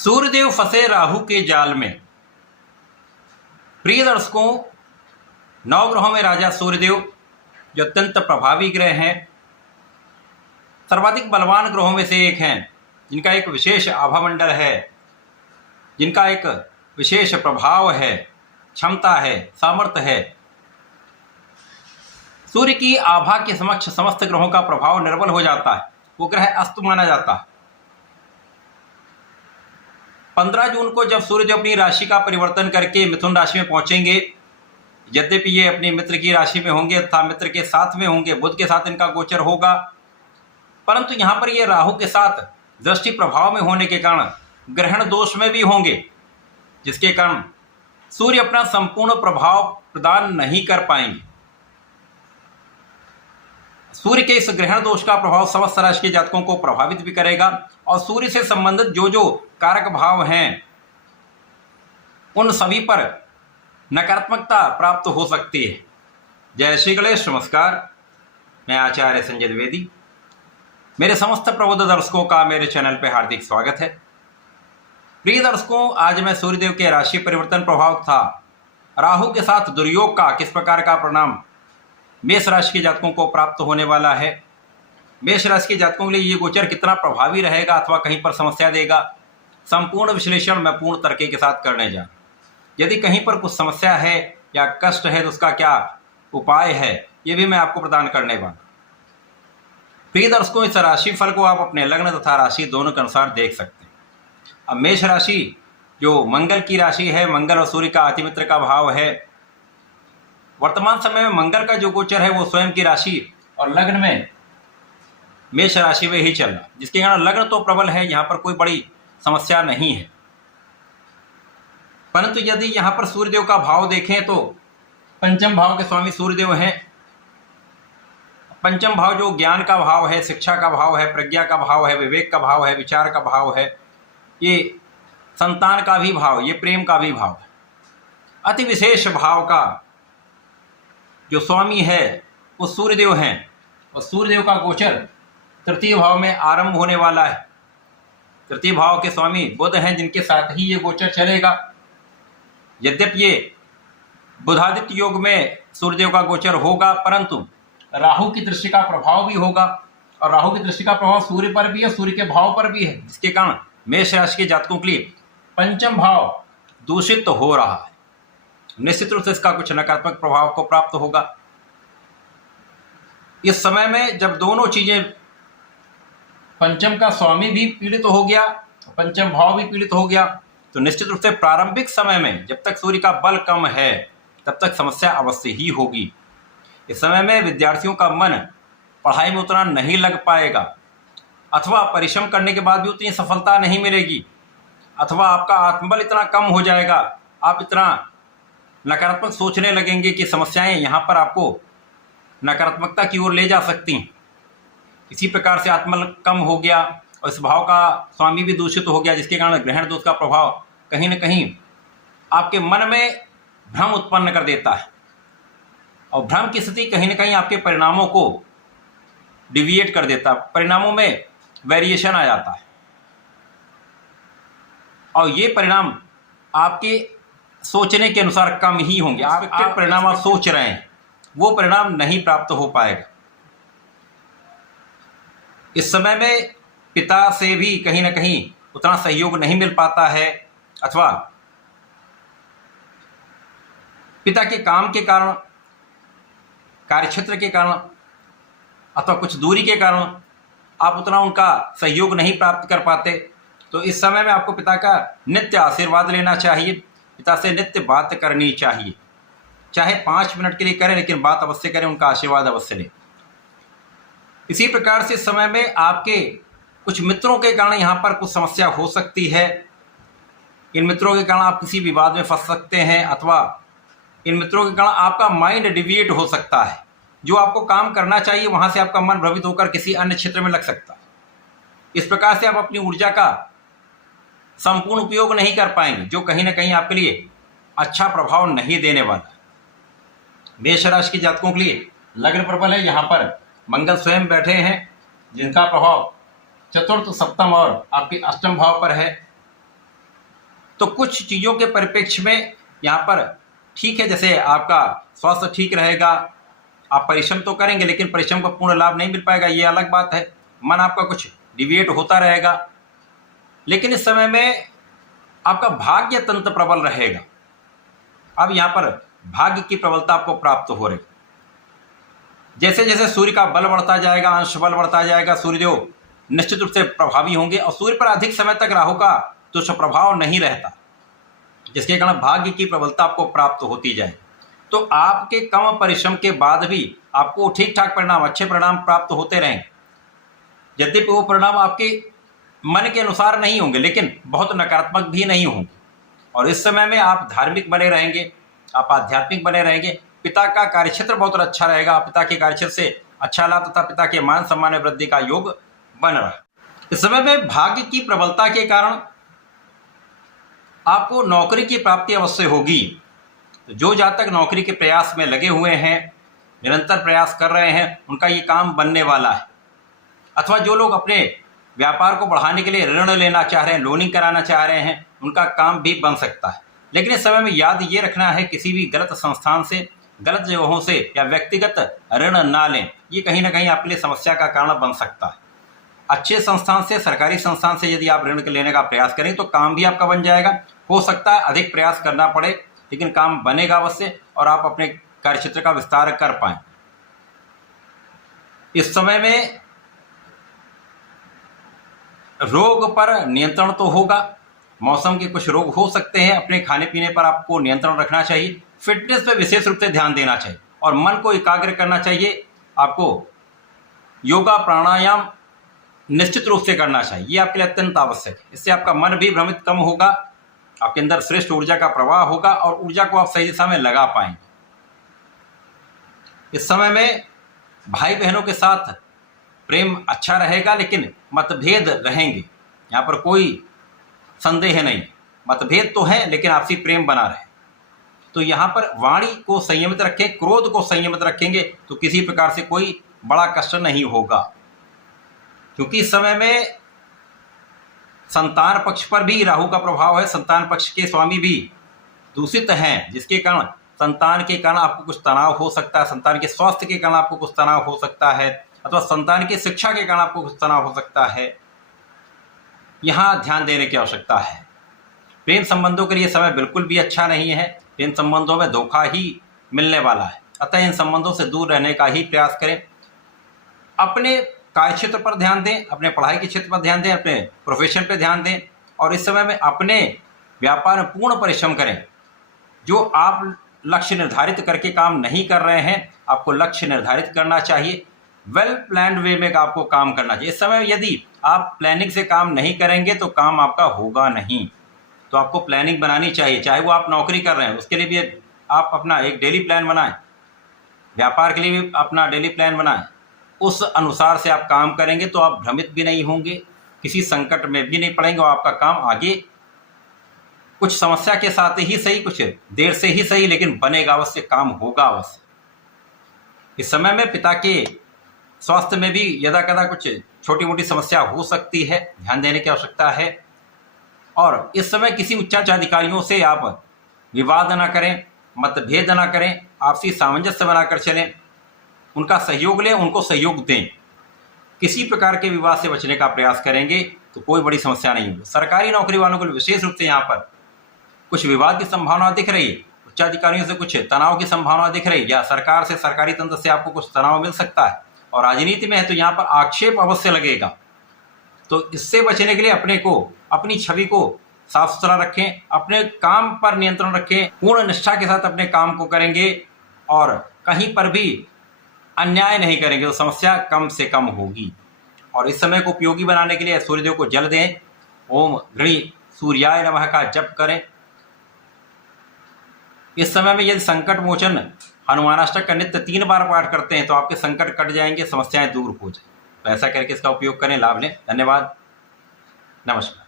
सूर्यदेव फंसे राहु के जाल में। प्रिय दर्शकों, नवग्रहों में राजा सूर्यदेव जो अत्यंत प्रभावी ग्रह हैं, सर्वाधिक बलवान ग्रहों में से एक हैं, जिनका एक विशेष आभामंडल है, जिनका एक विशेष प्रभाव है, क्षमता है, सामर्थ्य है। सूर्य की आभा के समक्ष समस्त ग्रहों का प्रभाव निर्बल हो जाता है, वो ग्रह अस्त माना जाता है। 15 जून को जब सूर्यदेव अपनी राशि का परिवर्तन करके मिथुन राशि में पहुंचेंगे, यद्यपि ये अपने मित्र की राशि में होंगे तथा मित्र के साथ में होंगे, बुध के साथ इनका गोचर होगा, परंतु यहाँ पर ये राहु के साथ दृष्टि प्रभाव में होने के कारण ग्रहण दोष में भी होंगे, जिसके कारण सूर्य अपना संपूर्ण प्रभाव प्रदान नहीं कर पाएंगे। सूर्य के इस ग्रहण दोष का प्रभाव समस्त राशि के जातकों को प्रभावित भी करेगा और सूर्य से संबंधित जो जो कारक भाव हैं, उन सभी पर नकारात्मकता प्राप्त हो सकती है। जय श्री गणेश। नमस्कार, मैं आचार्य संजय द्विवेदी। मेरे समस्त प्रबुद्ध दर्शकों का मेरे चैनल पर हार्दिक स्वागत है। प्रिय दर्शकों, आज मैं सूर्यदेव के राशि परिवर्तन प्रभाव था राहु के साथ दुर्योग का किस प्रकार का परिणाम मेष राशि के जातकों को प्राप्त होने वाला है, मेष राशि के जातकों के लिए ये गोचर कितना प्रभावी रहेगा अथवा कहीं पर समस्या देगा, संपूर्ण विश्लेषण मैं पूर्ण तरीके के साथ करने जा। यदि कहीं पर कुछ समस्या है या कष्ट है तो उसका क्या उपाय है, ये भी मैं आपको प्रदान करने वाला। प्रिय दर्शकों, इस राशि फल को आप अपने लग्न तथा राशि दोनों के अनुसार देख सकते हैं। अब मेष राशि जो मंगल की राशि है, मंगल और सूर्य का अतिमित्र का भाव है, वर्तमान समय में मंगल का जो गोचर है वो स्वयं की राशि और लग्न में मेष राशि में ही चल रहा, जिसके कारण लग्न तो प्रबल है, यहाँ पर कोई बड़ी समस्या नहीं है। परंतु यदि यहाँ पर सूर्यदेव का भाव देखें तो पंचम भाव के स्वामी सूर्यदेव हैं। पंचम भाव जो ज्ञान का भाव है, शिक्षा का भाव है, प्रज्ञा का भाव है, विवेक का भाव है, विचार का भाव है, ये संतान का भी भाव, ये प्रेम का भी भाव है। अति विशेष भाव का जो स्वामी है वो सूर्यदेव हैं और सूर्यदेव का गोचर तृतीय भाव में आरंभ होने वाला है। तृतीय भाव के स्वामी बुध हैं, जिनके साथ ही ये गोचर चलेगा। यद्यपि ये बुधादित्य योग में सूर्यदेव का गोचर होगा, परंतु राहु की दृष्टि का प्रभाव भी होगा और राहु की दृष्टि का प्रभाव सूर्य पर भी है, सूर्य के भाव पर भी है, जिसके कारण मेष राशि के जातकों के लिए पंचम भाव दूषित हो रहा है। निश्चित रूप से इसका कुछ नकारात्मक प्रभाव को प्राप्त होगा। इस समय में जब दोनों चीजें, पंचम का स्वामी भी पीड़ित हो गया, पंचम भाव भी पीड़ित हो गया, तो निश्चित रूप से प्रारंभिक समय में जब तक सूर्य का बल कम है तब तक समस्या अवश्य ही होगी। इस समय में विद्यार्थियों का मन पढ़ाई में उतना नहीं लग पाएगा, अथवा परिश्रम करने के बाद भी उतनी सफलता नहीं मिलेगी, अथवा आपका आत्मबल इतना कम हो जाएगा, आप इतना नकारात्मक सोचने लगेंगे कि समस्याएं यहाँ पर आपको नकारात्मकता की ओर ले जा सकती हैं। इसी प्रकार से आत्मबल कम हो गया और इस भाव का स्वामी भी दूषित हो गया, जिसके कारण ग्रहण दोष का प्रभाव कहीं न कहीं आपके मन में भ्रम उत्पन्न कर देता है और भ्रम की स्थिति कहीं न कहीं आपके परिणामों को डिविएट कर देता है, परिणामों में वेरिएशन आ जाता है और ये परिणाम आपके सोचने के अनुसार कम ही होंगे। आप परिणाम आप सोच रहे हैं वो परिणाम नहीं प्राप्त हो पाएगा। इस समय में पिता से भी कहीं ना कहीं उतना सहयोग नहीं मिल पाता है, अथवा पिता के काम के कारण, कार्यक्षेत्र के कारण अथवा कुछ दूरी के कारण आप उतना उनका सहयोग नहीं प्राप्त कर पाते। तो इस समय में आपको पिता का नित्य आशीर्वाद लेना चाहिए, पिता से नित्य बात करनी चाहिए, चाहे 5 मिनट के लिए करें, लेकिन बात अवश्य करें, उनका आशीर्वाद अवश्य लें। इसी प्रकार से समय में आपके कुछ मित्रों के कारण यहाँ पर कुछ समस्या हो सकती है। इन मित्रों के कारण आप किसी विवाद में फंस सकते हैं, अथवा इन मित्रों के कारण आपका माइंड डिविएट हो सकता है। जो आपको काम करना चाहिए वहाँ से आपका मन भ्रमित होकर किसी अन्य क्षेत्र में लग सकता है। इस प्रकार से आप अपनी ऊर्जा का संपूर्ण उपयोग नहीं कर पाएंगे, जो कहीं ना कहीं आपके लिए अच्छा प्रभाव नहीं देने वाला। मेष राशि के जातकों के लिए लग्न प्रबल है, यहाँ पर मंगल स्वयं बैठे हैं, जिनका प्रभाव चतुर्थ, सप्तम और आपके अष्टम भाव पर है। तो कुछ चीज़ों के परिप्रेक्ष्य में यहाँ पर ठीक है, जैसे आपका स्वास्थ्य ठीक रहेगा, आप परिश्रम तो करेंगे लेकिन परिश्रम का पूर्ण लाभ नहीं मिल पाएगा, ये अलग बात है। मन आपका कुछ डिविएट होता रहेगा, लेकिन इस समय में आपका भाग्य तंत्र प्रबल रहेगा। अब यहाँ पर भाग्य की प्रबलता आपको प्राप्त हो रही। जैसे जैसे सूर्य का बल बढ़ता जाएगा, अंश बल बढ़ता जाएगा, सूर्यदेव निश्चित रूप से प्रभावी होंगे और सूर्य पर अधिक समय तक राहु का दुष्प्रभाव नहीं रहता, जिसके कारण भाग्य की प्रबलता आपको प्राप्त होती जाए। तो आपके कम परिश्रम के बाद भी आपको ठीक ठाक परिणाम, अच्छे परिणाम प्राप्त होते रहेंगे। यद्यपि वो परिणाम आपके मन के अनुसार नहीं होंगे, लेकिन बहुत नकारात्मक भी नहीं होंगे। और इस समय में आप धार्मिक बने रहेंगे, आप आध्यात्मिक बने रहेंगे। पिता का कार्यक्षेत्र बहुत अच्छा रहेगा, पिता के कार्यक्षेत्र से अच्छा लाभ तथा पिता के मान सम्मान में वृद्धि का योग बन रहा है। इस समय में भाग्य की प्रबलता के कारण आपको नौकरी की प्राप्ति अवश्य होगी। तो जो जातक नौकरी के प्रयास में लगे हुए हैं, निरंतर प्रयास कर रहे हैं, उनका ये काम बनने वाला है। अथवा जो लोग अपने व्यापार को बढ़ाने के लिए ऋण लेना चाह रहे हैं, लोनिंग कराना चाह रहे हैं, उनका काम भी बन सकता है। लेकिन इस समय में याद ये रखना है, किसी भी गलत संस्थान से, गलत जगहों से या व्यक्तिगत ऋण ना लें। ये कहीं ना कहीं आपके लिए समस्या का कारण बन सकता है। अच्छे संस्थान से, सरकारी संस्थान से यदि आप ऋण लेने का प्रयास करें तो काम भी आपका बन जाएगा। हो सकता है अधिक प्रयास करना पड़े, लेकिन काम बनेगा अवश्य और आप अपने कार्यक्षेत्र का विस्तार कर पाएं। इस समय में रोग पर नियंत्रण तो होगा, मौसम के कुछ रोग हो सकते हैं, अपने खाने पीने पर आपको नियंत्रण रखना चाहिए। फिटनेस पर विशेष रूप से ध्यान देना चाहिए और मन को एकाग्र करना चाहिए। आपको योगा प्राणायाम निश्चित रूप से करना चाहिए, ये आपके लिए अत्यंत आवश्यक है। इससे आपका मन भी भ्रमित कम होगा, आपके अंदर श्रेष्ठ ऊर्जा का प्रवाह होगा और ऊर्जा को आप सही दिशा में लगा पाएंगे। इस समय में भाई बहनों के साथ प्रेम अच्छा रहेगा, लेकिन मतभेद रहेंगे, यहाँ पर कोई संदेह नहीं। मतभेद तो है लेकिन आपसी प्रेम बना रहे। तो यहाँ पर वाणी को संयमित रखें, क्रोध को संयमित रखेंगे तो किसी प्रकार से कोई बड़ा कष्ट नहीं होगा। क्योंकि इस समय में संतान पक्ष पर भी राहु का प्रभाव है, संतान पक्ष के स्वामी भी दूषित हैं, जिसके कारण संतान के कारण आपको कुछ तनाव हो सकता है, संतान के स्वास्थ्य के कारण आपको कुछ तनाव हो सकता है, अथवा संतान की शिक्षा के कारण आपको कुछ तनाव हो सकता है। यहाँ ध्यान देने की आवश्यकता है। प्रेम संबंधों के लिए समय बिल्कुल भी अच्छा नहीं है, प्रेम संबंधों में धोखा ही मिलने वाला है। अतः इन संबंधों से दूर रहने का ही प्रयास करें। अपने कार्यक्षेत्र पर ध्यान दें, अपने पढ़ाई के क्षेत्र पर ध्यान दें, अपने प्रोफेशन पर ध्यान दें और इस समय में अपने व्यापार में पूर्ण परिश्रम करें। जो आप लक्ष्य निर्धारित करके काम नहीं कर रहे हैं, आपको लक्ष्य निर्धारित करना चाहिए। वेल प्लान्ड वे में आपको काम करना चाहिए। इस समय यदि आप प्लानिंग से काम नहीं करेंगे तो काम आपका होगा नहीं। तो आपको प्लानिंग बनानी चाहिए, चाहे वो आप नौकरी कर रहे हैं उसके लिए भी आप अपना एक डेली प्लान बनाएं, व्यापार के लिए भी अपना डेली प्लान बनाएं। उस अनुसार से आप काम करेंगे तो आप भ्रमित भी नहीं होंगे, किसी संकट में भी नहीं पड़ेंगे और आपका काम आगे कुछ समस्या के साथ ही सही, कुछ देर से ही सही, लेकिन बनेगा अवश्य, काम होगा अवश्य। इस समय में पिता के स्वास्थ्य में भी यदा कदा कुछ छोटी मोटी समस्या हो सकती है, ध्यान देने की आवश्यकता है। और इस समय किसी उच्चाधिकारियों से आप विवाद ना करें, मतभेद ना करें, आपसी सामंजस्य बनाकर चलें, उनका सहयोग लें, उनको सहयोग दें। किसी प्रकार के विवाद से बचने का प्रयास करेंगे तो कोई बड़ी समस्या नहीं होगी। सरकारी नौकरी वालों को विशेष रूप से यहाँ पर कुछ विवाद की संभावना दिख रही है, उच्चाधिकारियों से कुछ तनाव की संभावना दिख रही है, या सरकार से, सरकारी तंत्र से आपको कुछ तनाव मिल सकता है। और राजनीति में है तो यहाँ पर आक्षेप अवश्य लगेगा। तो इससे बचने के लिए अपने को, अपनी छवि को साफ सुथरा रखें, अपने काम पर नियंत्रण रखें, पूर्ण निष्ठा के साथ अपने काम को करेंगे और कहीं पर भी अन्याय नहीं करेंगे तो समस्या कम से कम होगी। और इस समय को उपयोगी बनाने के लिए सूर्यदेव को जल दें, ओम गृणी सूर्याय नमः का जप करें। इस समय में यदि संकट मोचन हनुमानाष्टक का नित्य 3 बार पाठ करते हैं तो आपके संकट कट जाएंगे, समस्याएं दूर हो जाएंगी। तो ऐसा करके इसका उपयोग करें, लाभ लें। धन्यवाद, नमस्कार।